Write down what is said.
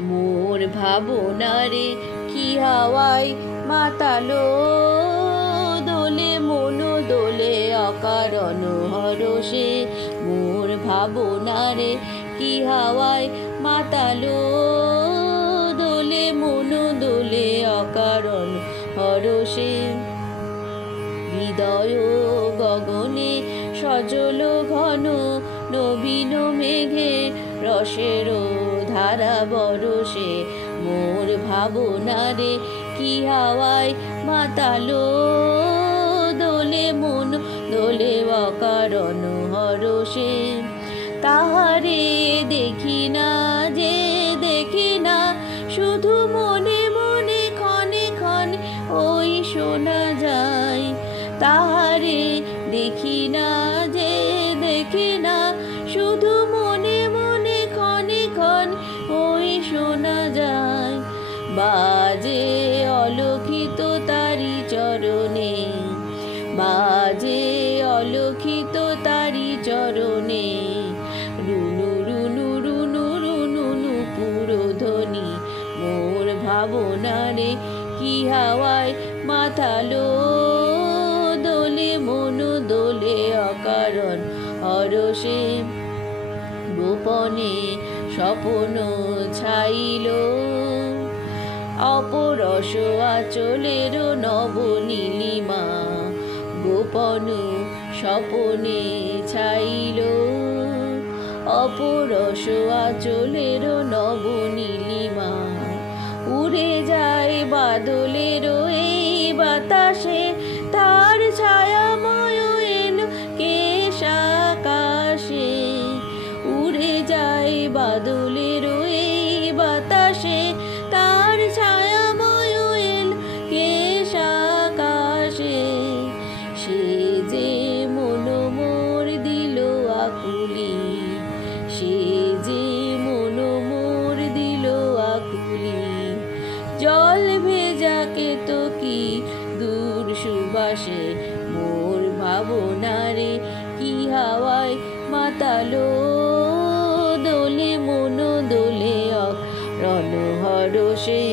মোর ভাবনারে কি হাওয়ায় মাতালো, দোলে মন দোলে অকারণ হরষে। মোর ভাবনারে কি হাওয়ায় মাতালো, দোলে মন দোলে অকারণ হরষে। হৃদয় গগনে সজল ঘন নবীন মেঘে রসের ধারা বরষে। মোর ভাবনারে কি হাওয়ায় মাতালো, দোলে মন দোলে অকারণ হরষে। তাহারে দেখি না যে দেখি না, শুধু মনে মনে ক্ষণে ক্ষণে ওই শোনা যায়। তাহারে দেখি না যে দেখি না, শুধু মনে মনে ক্ষণে ক্ষণে ওই শোনা যায়। বাজে অলক্ষিত তারি চরণে, বাজে অলক্ষিত তারি চরণে। রুনু রুনু রুনু রুনু পুরোধ্বনি। মোর ভাবনারে কি হাওয়ায় মাতালো, দোলে মন দোলে অকারণ হরষে। গোপনে স্বপ্ন ছাইল, অপরস আঁচলের নব নীলিমা। গোপন স্বপনে ছাইল, অপরস আঁচলের নব নীলিমা। উড়ে যায় বাদলের এই বাতাসে, তার ছায়াময় এলো কেশ আকাশে। উড়ে যায় বাদলের এই বাতাসে, তার ছায়াময় এলো কেশ আকাশে। সে যে মন মোর দিল আকুলি, সে যে মন মোর দিল আকুলি। জল ভেজা কেতকী দূর সুবাসে। মোর ভাবনারে কি হাওয়ায় মাতালো, দোলে মন দোলে অকারণ হরষে।